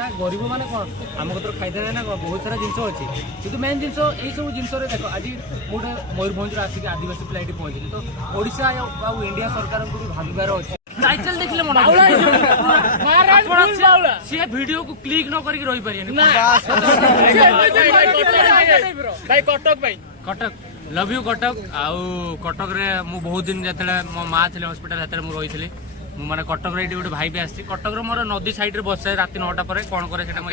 पिठा गरीब माने कौन आम कतर खाई ना बहुत सारा जिन अच्छी कि मेन जिन यही सब जिन देख आज गोटे मयूरभंज आसिक आदिवासी पिला ये पहुँचे तो ओडिशा आ इंडिया सरकार को भी भाविबार अच्छे टाइटल देखले मन सी वीडियो को क्लिक न करके रही पारे कटक लव यू कटक आउ कटक रे मु बहुत दिन जतले मो माँ थे हॉस्पिटल हते मु रही माने कटक रे गोटे भाई भी आसी कटक रे मोर नदी साइड रे बस रात 9टा पर कौन करे सेटा मु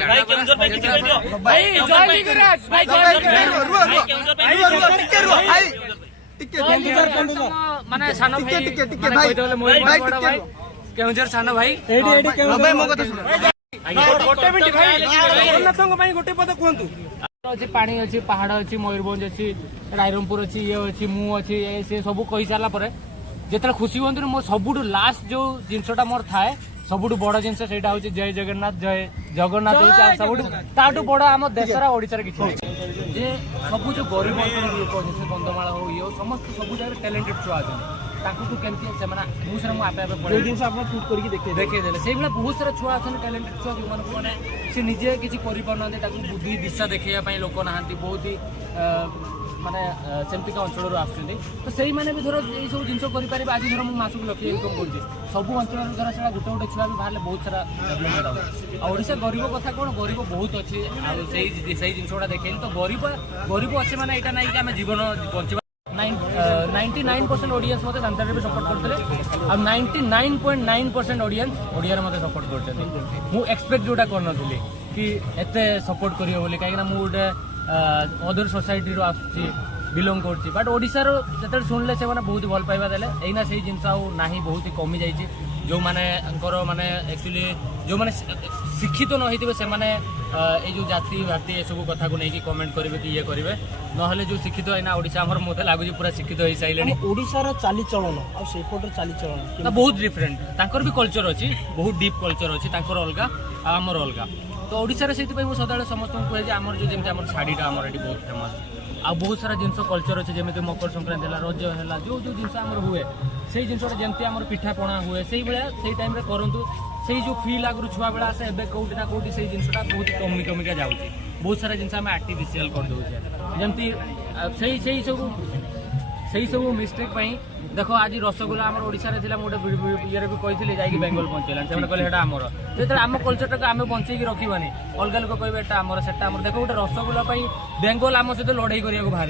माने सान भाई केउंझर सान भाई गोटे पद कहतु अच्छी पानी अच्छी पहाड़ अच्छी मयूरभंज अच्छी रायरंगपुर अच्छी ये अच्छी मु अच्छी से सब कही सारा पर जिते खुशी हूँ मो सब लास्ट जो जिनसा मोर थाए सबुठ बड़ जिनस से जय जगन्नाथ जय जगन्नाथ सब बड़ आम देशर ओडिशा किसी जे सब जो गरीब लोक कंधमाल हो ये समस्त सब जगह टैलेंटेड छुआ देखिए से बहुत सारा छुआ अच्छा टैलेंटेड छुआ जो मैंने सी निजे किसी करना बुद्धि दिशा देखा लोक ना बहुत ही माने सेमतिका अंचल आसुँच तो से मैंने भी धर ये सब जिन करें आज धर मुझे मासक लक्ष्य इनकम कर सब अंचल धर से गोटे गोटे छुआ भी बाहर बहुत सारा डेभलपमेंट आशा गरीब कथा कौन गरीब बहुत अच्छे आई जिनसा देखे तो गरीब अच्छे मैंने यहाँ ना कि आम जीवन बचा 99% ऑडियंस मते संतारे भी सपोर्ट करते आ 99.9% ऑडियंस ओडिया मते सपोर्ट करते मु एक्सपेक्ट जोटा करन थली कि एते सपोर्ट करियो बोली काहे ना मु गोटे अदर सोसाइटी रो आसी बिलोंग करछि बट ओडिसा रो जते सुनले से माने बहुत भल पाइबा देले एना सेही जिंस आ नाही बहुत ही कमी जाईछि जो माने अंकर माने एक्चुअली जो माने शिक्षित न होइतिबे से माने ए जो जाति भाति ए सब कथा को नेकी कमेंट करिवे कि ये करिवे नहले जो शिक्षित है ना ओडिसा हमर मते लागु पूरा शिक्षित होई साइलेनी ओडिसा रो चाली चलन आ सेपटर चाली चलन ना बहुत डिफरेंट तांकर भी कल्चर अछि बहुत डीप कल्चर अछि तांकर अलगा आ हमर अलगा तो ओडिसा रे सेति पई मु सदाळे समस्त को कहे जे हमर जो जेमते हमर साडीटा हमर एटी बहुत फेमस आ बहुत सारा जिनस कल्चर अच्छे जमी मकर संक्रांति है रज है जो जो जिन हुए से जिनसा जमी आम पिठा पणा हुए से भाया टाइम करूँ से जो फील आगु छुआ बेला आसे एबे कोठी ना कोठी से जिनसा बहुत कमी कमिका जाऊँगी बहुत सारा जिन आम आर्टिफिशियल कर दे जमी से सब मिस्टेक देख आज रसगोला आम ओडिशा रे गोटे ये भी कही जाकि बेंगल पहुँचेगा से कहले आमर जो आम कल्चर आम बंचेकी रखबानी अलग लोग कहे एटा आमर से देख गोटे रसगोला बेंगल आम सहित लड़ाई करने बाहर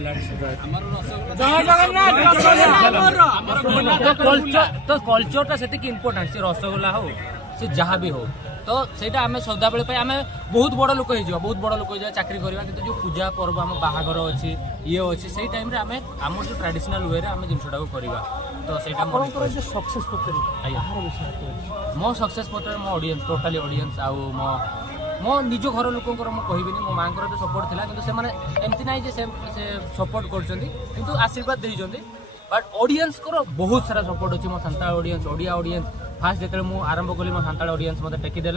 तो कल्चरटा से इम्पोर्टाट से रसगोला हो से जहाँ भी हो तो सहीटा आम सदा बेले आम बहुत बड़ लोक हो बहुत बड़ लोक हो चाकरी करवा कि जो पूजा पर्व आम बाहागर अच्छी ये अच्छी से टाइम आम जो ट्रेडिशनल वे आम जिनटा करवा तो से सक्सेस मो सक्सेस पत्र मो ऑडियंस टोटाली ऑडियंस आउ मो निज घर लोक कहबी मो माँ तो सपोर्ट था कि एमती ना से सपोर्ट कर आशीर्वाद देते बट ऑडियंस को बहुत सारा सपोर्ट अच्छी मो सान्ताल ऑडियंस ओडिया ऑडियंस फास्ट जो मुझे आरंभ कली मो सान्ताल ऑडियंस मत टेकीदे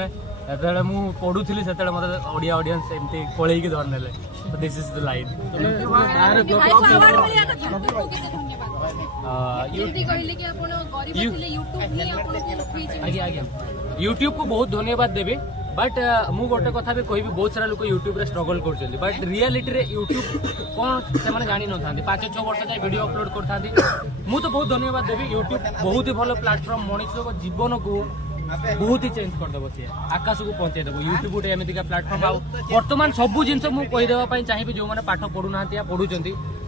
जो मुझे पढ़ुली से मत ओडिया ऑडियंस एमती कोलैकी धरने तो this is the line YouTube को बहुत धन्यवाद देवी बट मु गोटे कथा भी कहि बहुत सारा लोग यूट्यूब रे स्ट्रगल कर बट रियलिटी रे यूट्यूब कौन से जानी न था 5-6 वर्ष जाए वीडियो अपलोड कर मु तो बहुत धन्यवाद देवी यूट्यूब बहुत ही भल प्लाटफर्म मनुष्य जीवन को बहुत ही चेंज करदेव सी आकाश को पहुंचे देव यूट्यूब गोटे एमतीका प्लाटफर्म आ बर्तमान सब जिन मुझे चाहिए जो मैंने पाठ पढ़ुना पढ़ुं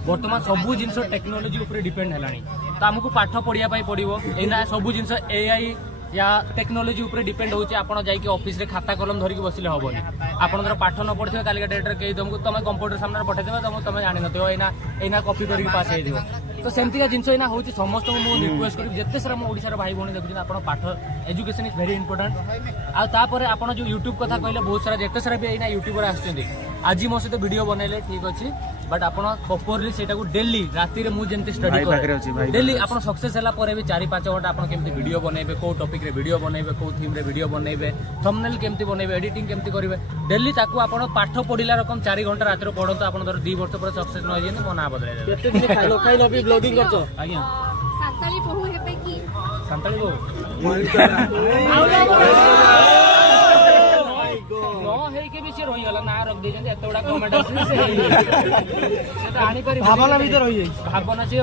बर्तमान सब जिन टेक्नोलोजी उपर डिपेंड है तो आमको पाठ पढ़ाई पड़ो एना सब जिन एआई या टेक्नोलोजी उपर डिपेंड होची आपण जाइके ऑफिस रे खाता कलम धरिक बसिले हबनी आपण धर पाठ न पढ़िथिबे कालिका डेट रे केही तुमको तमे कंप्यूटर सामने पठे देबे तुम जानि नथिबो एना कॉपी करके पास हे दिबो तो सेमतिका जिंस एना होची समस्त मु रिक्वेस्ट करी जत्ते सारा मो ओडिसा रे भाई भणी देखुछन आपण पाठ एजुकेशन इज वेरी इंपोर्टेंट आ तापर आपण जो यूट्यूब कथा कहले बहुत सारा जत्ते सारा भी एना यूट्यूबर आछथि आज मो सहित वीडियो बनैले ठीक अछि बट आपण प्रॉपर्ली सेटा को डेली राती रे मु जेंति स्टडी करे डेली आपण सक्सेस हला परे भी 4-5 घंटा आपण केमति वीडियो बनैबे को टॉपिक रे वीडियो बनैबे को थीम रे वीडियो बनैबे थंबनेल केमति बनैबे एडिटिंग केमति करिवे डेली ताकू आपण पाठ पढिला रकम 4 घंटा राती रे पढंतो आपण धर 2 वर्ष पर सक्सेस न होइजेन मो ना बदलै देबे केते दिन खाइलो भी ब्लॉगिंग करतो आज्ञा संताली बहु हेबे की संताली बहु से रही गला ना रख देजन एत बडा कमेंट आसी से तो आनी पारि भावना भी तो रही जाई भावना से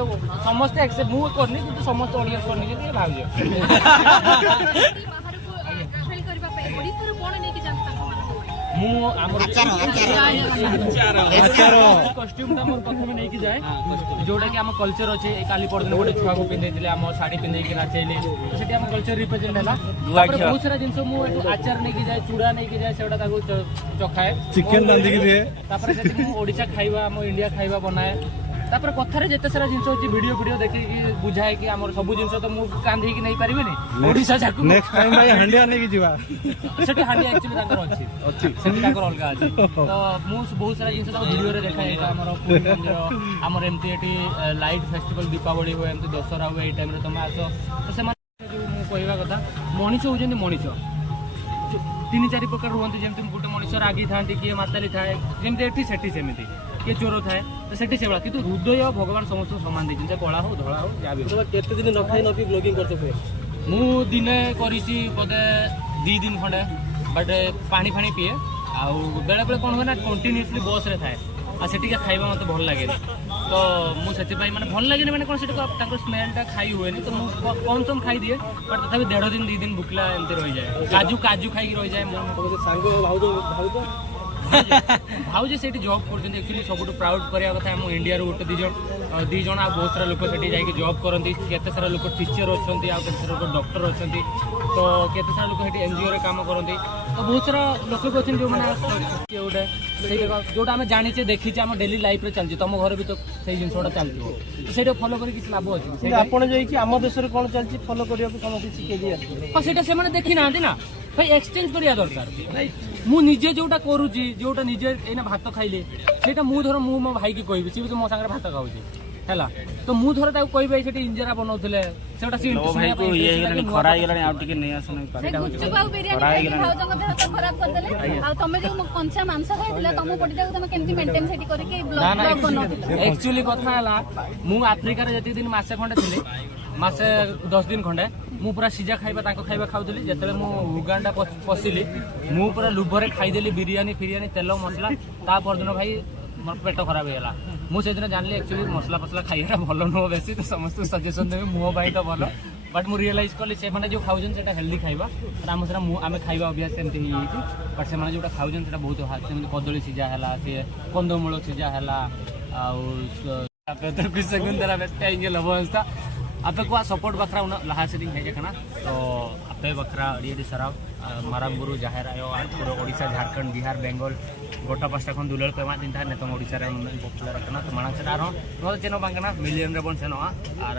समस्त एक्सेप्ट मु करनी କିନ୍ତୁ ସମସ୍ତ ऑडियंस करनी जे भाउजे ବାହାରକୁ ଟ୍ରାଭେଲ କରିବା ପାଇଁ ଓଡ଼ିଶାରୁ କଣ ନେଇକି ଯାଆନ୍ତି ତାଙ୍କ ମାନଙ୍କୁ ମୁଁ ଆମର कॉस्ट्यूम ता मोर प्रथम नहीं की जाए जोटा कि हम कल्चर अच्छे काली परदिन गोटे छुआ को पिंधे आम शाढ़ी पिंधे नाचेले सेठी हम कल्चर रिप्रेजेंट है बहुत सारा जिनस मुझे आचार नहीं की जाए चूड़ा नहीं की जाए से चखाए चिकेन रांधि की दिए तापर सेठी ओडिशा खाइबा हम इंडिया खाइबा बनाए तापर कथारे जेते सारा जिनस होची वीडियो देखि बुझाए कि हमर सब जिनस तो मु कांधी की नहीं परिबेनी ओडिशा जाकू नेक्स्ट टाइम भाई हंडिया नहीं की जीवा सेठी हांडिया एक्चुअली ताकर अछि सेठी ताकर अलगा अछि तो मु बहुत सारा जिनस तो वीडियो रे देखाए एटा हमर पुरी मंदिर हमर एमती एटी लाइट फेस्टिवल दीपावली हुए एमती दशहरा हुए ए टाइम रे तुम आसो तो से जो मु कहवा कथा मनीष होजनी मनीष तीन चार प्रकार रुहंती जेमती गोटे मनीष रागी थांती किए माताली थाए जेमती एठी सेठी सेमिति किए चोर थाए तो सेठी से बड़ा किंतु हृदय भगवान समस्त समान देछन जे कला हो धला हो या भी केते दिन नखाई नपी ब्लॉगिंग करते हुए मु दिने करिसी बोधे 2 दिन खंडे बट पानी फानी पिए आउ बेले बेले कोन हो ना कंटीन्यूअसली बस रे थाए आ सेठी के खाइबा मते भल लागे तो मु सेति भाई माने भल लागे माने कोन सेठी ताको स्मेल टा खाई हुए नहीं तो मु कम सम खाई दिए बट तथापि 1.5 दिन 2 दिन भुकला एमते रहि जाए काजू खाई रहि जाए मो सांग भाऊ भाउजे सेठी जॉब करछन एक्चुअली सबुठ प्राउड करिया कथा हम इंडिया रो गोटे 2 जण आ बहुत सारा लोक सेठी जाई जॉब करंती केते सारा लोक टीचर होछंती आ केते सारा लोक डॉक्टर होछंती तो केते सारा लोक सेठी एनजीओ रे काम करंती तो बहुत सारा लोक होछन जो माने गोटे जोटा हम जानी देखी हम डेली लाइफ रे चलछि तुम घर भी तो सही जिनसटा चलछि तो सेटा फॉलो करी किछ लाभ अछि आपण जाई कि हम देश रे कोन चलछि फॉलो करिया को समस्त सिखे दिया हां सेटा से माने देखि नांती ना भाई एक्सचेंज करिया दरकार मु निजे जोटा करूची जोटा निजे एना भात खाइले सेटा मु धर मु मो भाई की कहबी सी मो संगे भात खाउची हैला तो मु धर ता कहबे सेटी इंजरा बनाउतले सेटा सी भाई को ये गेलानी खरा गेलानी आ टिके नै आसन गुपचुप आउ बिरयानी भाउजंग देह तो खराब कर देले आ तमे जो कंचा मांस खाइदिला तम बॉडी तमे केमती मेंटेन सेठी करके ब्लॉग बनाउतले एक्चुअली कथा हला मु अफ्रीका रे जति दिन मासे खंडे थिले मासे 10 दिन खंडे मु पूरा सीजा खाइबा ताको खाइबा खाउतली जेतले मु उगांडा पसिली मु पूरा लुभरे खाइ देली बिरयानी फिरियानी तेल मसला ता परदिन भाई मोर पेट खराब हेला मु सेदिन जानली एक्चुअली मसला पसला खाइरा भलो न बेसी तो समस्त सजेशन देबे मु भाई तो भलो बट मु रियलाइज करली से माने जो खाउजन सेटा हेल्दी खाइबा हम सेटा मु आमे खाइबा अभ्यास सेमती ही छि बट से माने जोटा खाउजन सेटा बहुत हाथ से कदली सीजा हैला से कंदमूल सीजा हैला आउ आपे तो कुछ सेकंड दरा बेटा इंगे लबस्ता आपे को सपोर्ट बखरा लहा सेटिंग है जखना तो आपे बखरा अड़ी सराव माराम गुरु जाहेर आयो आर पूरा ओडिशा झारखंड बिहार बेंगल गोटा पास्टा खन दुलल पेमा दिन था नेतम ओडिशा रे पॉपुलर रखना तो माना से आरो नो चेनो बांगना मिलियन रे बन सेनो आ